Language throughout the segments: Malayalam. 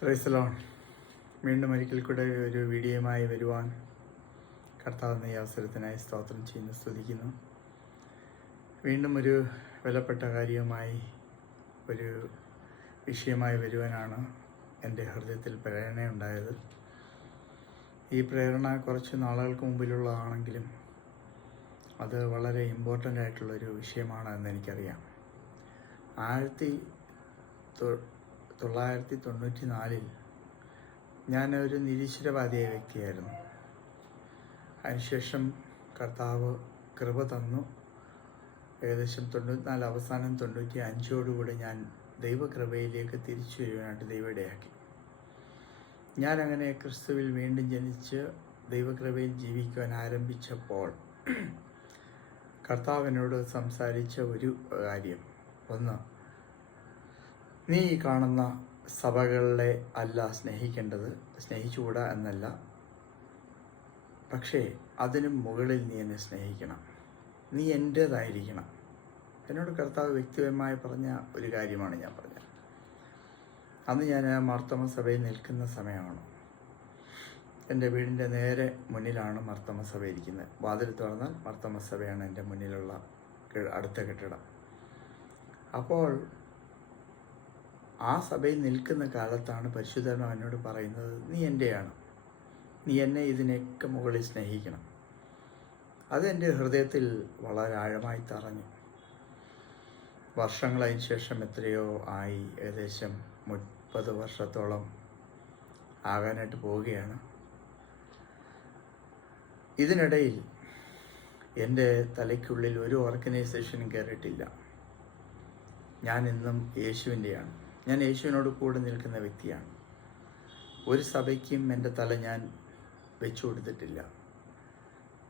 Praise the Lord. വീണ്ടും ഒരിക്കൽ കൂടെ ഒരു വീഡിയോയുമായി വരുവാൻ കർത്താവ് ഈ അവസരത്തിനായി സ്തോത്രം ചെയ്യുന്നു, സ്തുതിക്കുന്നു. വീണ്ടും ഒരു വിലപ്പെട്ട കാര്യവുമായി ഒരു വിഷയമായി വരുവാനാണ് എൻ്റെ ഹൃദയത്തിൽ പ്രേരണയുണ്ടായത്. ഈ പ്രേരണ കുറച്ച് നാളുകൾക്ക് മുമ്പിലുള്ളതാണെങ്കിലും അത് വളരെ ഇമ്പോർട്ടൻ്റ് ആയിട്ടുള്ളൊരു വിഷയമാണ് എന്ന് എനിക്കറിയാം. 1994 ഞാനൊരു നിരീശ്വരവാദിയായ വ്യക്തിയായിരുന്നു. അതിനുശേഷം കർത്താവ് കൃപ തന്നു. ഏകദേശം 94 അവസാനം 95 ഞാൻ ദൈവകൃപയിലേക്ക് തിരിച്ചു വരുവാനായിട്ട് ദൈവം ഇടയാക്കി. ഞാനങ്ങനെ ക്രിസ്തുവിൽ വീണ്ടും ജനിച്ച് ദൈവകൃപയിൽ ജീവിക്കുവാൻ ആരംഭിച്ചപ്പോൾ കർത്താവിനോട് സംസാരിച്ച ഒരു കാര്യം, ഒന്ന്, നീ ഈ കാണുന്ന സഭകളെ അല്ല സ്നേഹിക്കേണ്ടത്, സ്നേഹിച്ചുകൂടാ എന്നല്ല, പക്ഷേ അതിനും മുകളിൽ നീ എന്നെ സ്നേഹിക്കണം, നീ എൻ്റേതായിരിക്കണം. എന്നോട് കർത്താവ് വ്യക്തിപരമായി പറഞ്ഞ ഒരു കാര്യമാണ് ഞാൻ പറഞ്ഞത്. അന്ന് ഞാൻ മാർത്തോമ സഭയിൽ നിൽക്കുന്ന സമയമാണ്. എൻ്റെ വീടിൻ്റെ നേരെ മുന്നിലാണ് മാർത്തോമ സഭ ഇരിക്കുന്നത്. വാതിൽ തുറന്നാൽ മാർത്തോമ സഭയാണ് എൻ്റെ മുന്നിലുള്ള അടുത്ത കെട്ടിടം. അപ്പോൾ ആ സഭയിൽ നിൽക്കുന്ന കാലത്താണ് പരിശുദ്ധാത്മാവ് എന്നോട് പറയുന്നത്, നീ എൻ്റെയാണ്, നീ എന്നെ ഇതിനൊക്കെ മുകളിൽ സ്നേഹിക്കണം. അതെൻ്റെ ഹൃദയത്തിൽ വളരെ ആഴമായി തറഞ്ഞു. വർഷങ്ങളതിന് ശേഷം എത്രയോ ആയി, ഏകദേശം 30 വർഷത്തോളം ആകാനായിട്ട് പോവുകയാണ്. ഇതിനിടയിൽ എൻ്റെ തലയ്ക്കുള്ളിൽ ഒരു ഓർഗനൈസേഷനും കയറിയിട്ടില്ല. ഞാൻ ഇന്നും യേശുവിൻ്റെയാണ്. ഞാൻ യേശുവിനോട് കൂടെ നിൽക്കുന്ന വ്യക്തിയാണ്. ഒരു സഭയ്ക്കും എൻ്റെ തല ഞാൻ വെച്ചു കൊടുത്തിട്ടില്ല.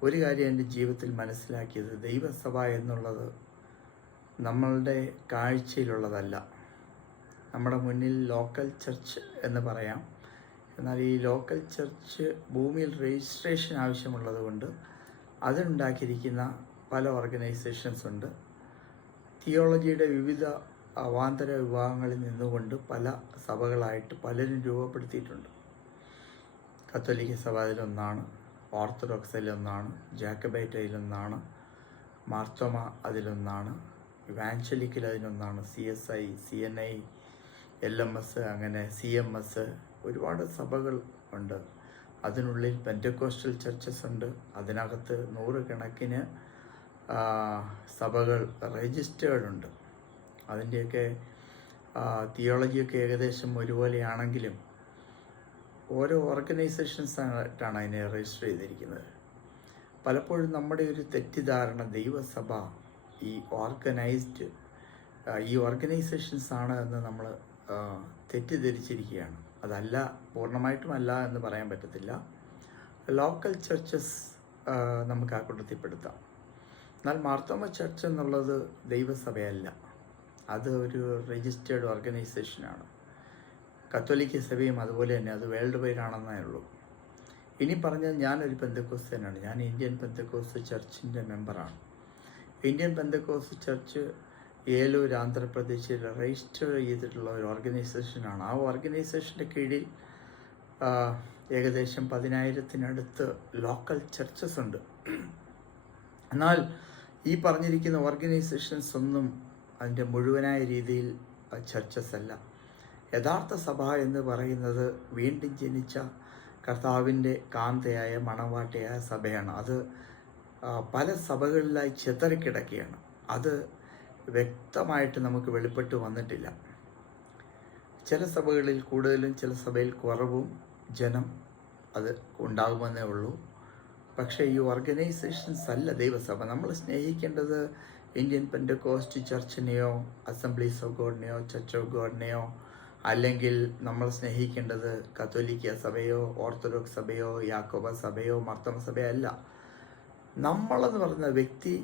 ഒരു കാര്യം എൻ്റെ ജീവിതത്തിൽ മനസ്സിലാക്കിയത്, ദൈവസഭ എന്നുള്ളത് നമ്മളുടെ കാഴ്ചയിലുള്ളതല്ല. നമ്മുടെ മുന്നിൽ ലോക്കൽ ചർച്ച് എന്ന് പറയാം. എന്നാൽ ഈ ലോക്കൽ ചർച്ച് ഭൂമിയിൽ രജിസ്ട്രേഷൻ ആവശ്യമുള്ളത് കൊണ്ട് അതുണ്ടാക്കിയിരിക്കുന്ന പല ഓർഗനൈസേഷൻസ് ഉണ്ട്. തിയോളജിയുടെ വിവിധ അവാന്തര വിഭാഗങ്ങളിൽ നിന്നുകൊണ്ട് പല സഭകളായിട്ട് പലരും രൂപപ്പെടുത്തിയിട്ടുണ്ട്. കത്തോലിക്ക സഭ അതിലൊന്നാണ്, ഓർത്തഡോക്സ് അതിലൊന്നാണ്, ജാക്കബൈറ്റ് അതിലൊന്നാണ്, മാർത്തോമ അതിലൊന്നാണ്, ഇവാഞ്ചലിക്കൽ അതിലൊന്നാണ്, CSI, CNI, LMS, അങ്ങനെ CMS, ഒരുപാട് സഭകൾ ഉണ്ട്. അതിനുള്ളിൽ പെൻറ്റക്കോസ്റ്റൽ ചർച്ചസ് ഉണ്ട്. അതിനകത്ത് 100 കണക്കിന് സഭകൾ രജിസ്റ്റേർഡ് ഉണ്ട്. അതിൻ്റെയൊക്കെ തിയോളജിയൊക്കെ ഏകദേശം ഒരുപോലെയാണെങ്കിലും ഓരോ ഓർഗനൈസേഷൻസായിട്ടാണ് അതിനെ രജിസ്റ്റർ ചെയ്തിരിക്കുന്നത്. പലപ്പോഴും നമ്മുടെ ഒരു തെറ്റിദ്ധാരണ, ദൈവസഭ ഈ ഓർഗനൈസേഷൻസ് ആണ് എന്ന് നമ്മൾ തെറ്റിദ്ധരിച്ചിരിക്കുകയാണ്. അതല്ല, പൂർണ്ണമായിട്ടുമല്ല എന്ന് പറയാൻ പറ്റത്തില്ല. ലോക്കൽ ചർച്ചസ് നമുക്ക് ആ കൂട്ടത്തിൽപ്പെടുത്താം. എന്നാൽ മാർത്തോമ ചർച്ച് എന്നുള്ളത് ദൈവസഭയല്ല, അത് ഒരു രജിസ്റ്റേർഡ് ഓർഗനൈസേഷനാണ്. കത്തോലിക്ക സഭയും അതുപോലെ തന്നെ, അത് വേൾഡ് വൈഡ് ആണെന്നേ ഉള്ളൂ. ഇനി പറഞ്ഞാൽ ഞാനൊരു പെന്തക്കോസ്തനാണ്. ഞാൻ ഇന്ത്യൻ പെന്തക്കോസ്ത് ചർച്ചിൻ്റെ മെമ്പറാണ്. ഇന്ത്യൻ പെന്തക്കോസ്ത് ചർച്ച് ഏലൂർ, ആന്ധ്രാപ്രദേശിൽ രജിസ്റ്റർ ചെയ്തിട്ടുള്ള ഒരു ഓർഗനൈസേഷനാണ്. ആ ഓർഗനൈസേഷൻ്റെ കീഴിൽ ഏകദേശം 10,000-ത്തിനടുത്ത് ലോക്കൽ ചർച്ചസ് ഉണ്ട്. എന്നാൽ ഈ പറഞ്ഞിരിക്കുന്ന ഓർഗനൈസേഷൻസ് ഒന്നും അതിൻ്റെ മുഴുവനായ രീതിയിൽ ചർച്ചസ് അല്ല. യഥാർത്ഥ സഭ എന്ന് പറയുന്നത് വീണ്ടും ജനിച്ച കർത്താവിൻ്റെ കാന്തയായ മണവാട്ടിയായ സഭയാണ്. അത് പല സഭകളിലായി ചിതറിക്കിടക്കുകയാണ്. അത് വ്യക്തമായിട്ട് നമുക്ക് വെളിപ്പെട്ട് വന്നിട്ടില്ല. ചില സഭകളിൽ കൂടുതലും ചില സഭയിൽ കുറവും ജനം അത് ഉണ്ടാകുമെന്നേ ഉള്ളൂ. പക്ഷേ ഈ ഓർഗനൈസേഷൻസ് അല്ല ദൈവസഭ. നമ്മൾ സ്നേഹിക്കേണ്ടത് ഇന്ത്യൻ പെന്തക്കോസ്റ്റ് ചർച്ചിനെയോ അസംബ്ലീസ് ഓഫ് ഗോഡിനെയോ ചർച്ച് ഓഫ് ഗോഡിനെയോ, അല്ലെങ്കിൽ നമ്മൾ സ്നേഹിക്കേണ്ടത് കത്തോലിക്ക സഭയോ ഓർത്തഡോക്സ് സഭയോ യാക്കോബ സഭയോ മാർത്തോമ സഭയോ അല്ല. നമ്മളെന്ന് പറയുന്ന വ്യക്തി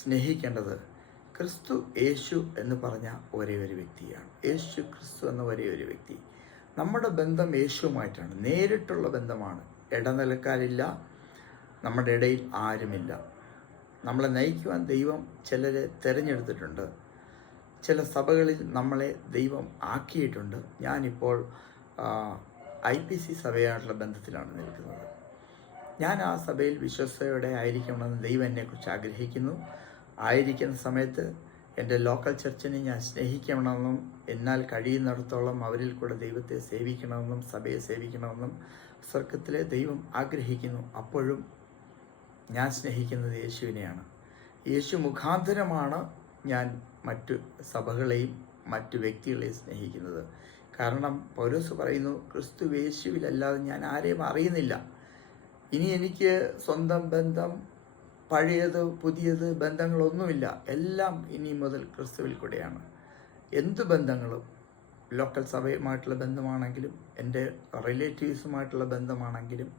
സ്നേഹിക്കേണ്ടത് ക്രിസ്തു യേശു എന്ന് പറഞ്ഞ ഒരേ ഒരു വ്യക്തിയാണ്. യേശു ക്രിസ്തു എന്ന ഒരേ ഒരു വ്യക്തി. നമ്മുടെ ബന്ധം യേശുവുമായിട്ടാണ്, നേരിട്ടുള്ള ബന്ധമാണ്. ഇടനിലക്കാരില്ല, നമ്മുടെ ഇടയിൽ ആരുമില്ല. നമ്മളെ നയിക്കുവാൻ ദൈവം ചിലരെ തിരഞ്ഞെടുത്തിട്ടുണ്ട്. ചില സഭകളിൽ നമ്മളെ ദൈവം ആക്കിയിട്ടുണ്ട്. ഞാനിപ്പോൾ IPC സഭയായിട്ടുള്ള ബന്ധത്തിലാണ് നിൽക്കുന്നത്. ഞാൻ ആ സഭയിൽ വിശ്വസ്തയോടെ ആയിരിക്കണമെന്ന് ദൈവം എന്നെക്കുറിച്ച് ആഗ്രഹിക്കുന്നു. ആയിരിക്കുന്ന സമയത്ത് എൻ്റെ ലോക്കൽ ചർച്ചിനെ ഞാൻ സ്നേഹിക്കണമെന്നും എന്നാൽ കഴിയുന്നിടത്തോളം അവരിൽ കൂടെ ദൈവത്തെ സേവിക്കണമെന്നും സഭയെ സേവിക്കണമെന്നും സ്വർഗത്തിലെ ദൈവം ആഗ്രഹിക്കുന്നു. അപ്പോഴും ഞാൻ സ്നേഹിക്കുന്നത് യേശുവിനെയാണ്. യേശു മുഖാന്തരമാണ് ഞാൻ മറ്റു സഭകളെയും മറ്റു വ്യക്തികളെയും സ്നേഹിക്കുന്നത്. കാരണം പൗലോസ് പറയുന്നു, ക്രിസ്തു യേശുവിലല്ലാതെ ഞാൻ ആരെയും അറിയുന്നില്ല. ഇനി എനിക്ക് സ്വന്തം ബന്ധം, പഴയത് പുതിയത് ബന്ധങ്ങളൊന്നുമില്ല. എല്ലാം ഇനി മുതൽ ക്രിസ്തുവിൽ കൂടെയാണ്. എന്തു ബന്ധങ്ങളും, ലോക്കൽ സഭയുമായിട്ടുള്ള ബന്ധമാണെങ്കിലും എൻ്റെ റിലേറ്റീവ്സുമായിട്ടുള്ള ബന്ധമാണെങ്കിലും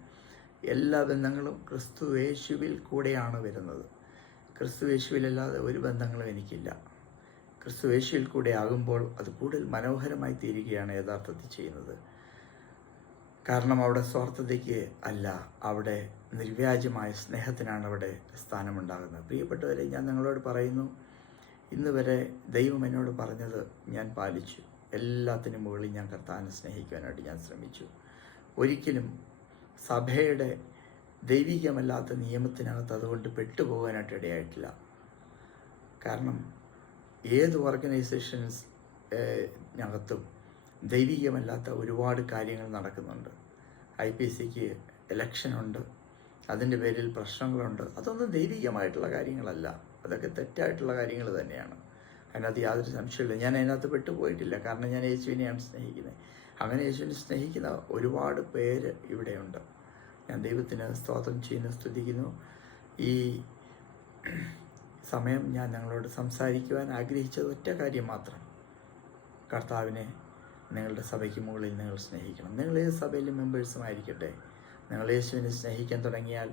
എല്ലാ ബന്ധങ്ങളും ക്രിസ്തു യേശുവിൽ കൂടെയാണ് വരുന്നത്. ക്രിസ്തു യേശുവിലല്ലാതെ ഒരു ബന്ധങ്ങളും എനിക്കില്ല. ക്രിസ്തു യേശുവിൽ കൂടെ ആകുമ്പോൾ അത് കൂടുതൽ മനോഹരമായി തീരുകയാണ് യഥാർത്ഥത്തിൽ ചെയ്യുന്നത്. കാരണം അവിടെ സ്വാർത്ഥതയ്ക്ക് അല്ല, അവിടെ നിർവ്യാജമായ സ്നേഹത്തിനാണ് അവിടെ സ്ഥാനമുണ്ടാകുന്നത്. പ്രിയപ്പെട്ടവരെ, ഞാൻ നിങ്ങളോട് പറയുന്നു, ഇന്ന് വരെ ദൈവം എന്നോട് പറഞ്ഞത് ഞാൻ പാലിച്ചു. എല്ലാത്തിനും മുകളിൽ ഞാൻ കർത്താവിനെ സ്നേഹിക്കാനായിട്ട് ഞാൻ ശ്രമിച്ചു. ഒരിക്കലും സഭയുടെ ദൈവികമല്ലാത്ത നിയമത്തിനകത്ത് അതുകൊണ്ട് പെട്ടുപോകാനായിട്ട് ഇടയായിട്ടില്ല. കാരണം ഏത് ഓർഗനൈസേഷൻസ് നകത്തും ദൈവികമല്ലാത്ത ഒരുപാട് കാര്യങ്ങൾ നടക്കുന്നുണ്ട്. IPCക്ക് ഇലക്ഷനുണ്ട്, അതിൻ്റെ പേരിൽ പ്രശ്നങ്ങളുണ്ട്. അതൊന്നും ദൈവികമായിട്ടുള്ള കാര്യങ്ങളല്ല, അതൊക്കെ തെറ്റായിട്ടുള്ള കാര്യങ്ങൾ തന്നെയാണ്. അതിനകത്ത് യാതൊരു സംശയമില്ല. ഞാൻ അതിനകത്ത് പെട്ടുപോയിട്ടില്ല. കാരണം ഞാൻ യേശുവിനെയാണ് സ്നേഹിക്കുന്നത്. അങ്ങനെ യേശുവിനെ സ്നേഹിക്കുന്ന ഒരുപാട് പേര് ഇവിടെയുണ്ട്. ഞാൻ ദൈവത്തിന് സ്തോത്രം ചെയ്യുന്നു, സ്തുതിക്കുന്നു. ഈ സമയം ഞാൻ നിങ്ങളോട് സംസാരിക്കുവാൻ ആഗ്രഹിച്ചത് ഒറ്റ കാര്യം മാത്രം: കർത്താവിനെ നിങ്ങളുടെ സഭയ്ക്ക് മുകളിൽ നിങ്ങൾ സ്നേഹിക്കണം. നിങ്ങൾ ഏത് സഭയിലും മെമ്പേഴ്സുമായിരിക്കട്ടെ, നിങ്ങൾ യേശുവിനെ സ്നേഹിക്കാൻ തുടങ്ങിയാൽ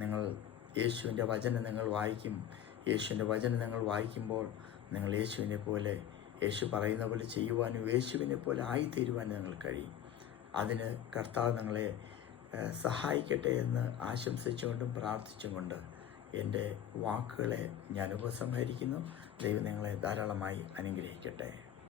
നിങ്ങൾ യേശുവിൻ്റെ വചനം നിങ്ങൾ വായിക്കും. യേശുവിൻ്റെ വചനം നിങ്ങൾ വായിക്കുമ്പോൾ നിങ്ങൾ യേശുവിനെ പോലെ, യേശു പറയുന്ന പോലെ ചെയ്യുവാനും യേശുവിനെ പോലെ ആയിത്തീരുവാനും നിങ്ങൾ കഴിയും. അതിന് കർത്താവ് നിങ്ങളെ സഹായിക്കട്ടെ എന്ന് ആശംസിച്ചുകൊണ്ടും പ്രാർത്ഥിച്ചും കൊണ്ട് എൻ്റെ വാക്കുകളെ ഞാൻ ഉപസംഹരിക്കുന്നു. ദൈവം നിങ്ങളെ ധാരാളമായി അനുഗ്രഹിക്കട്ടെ.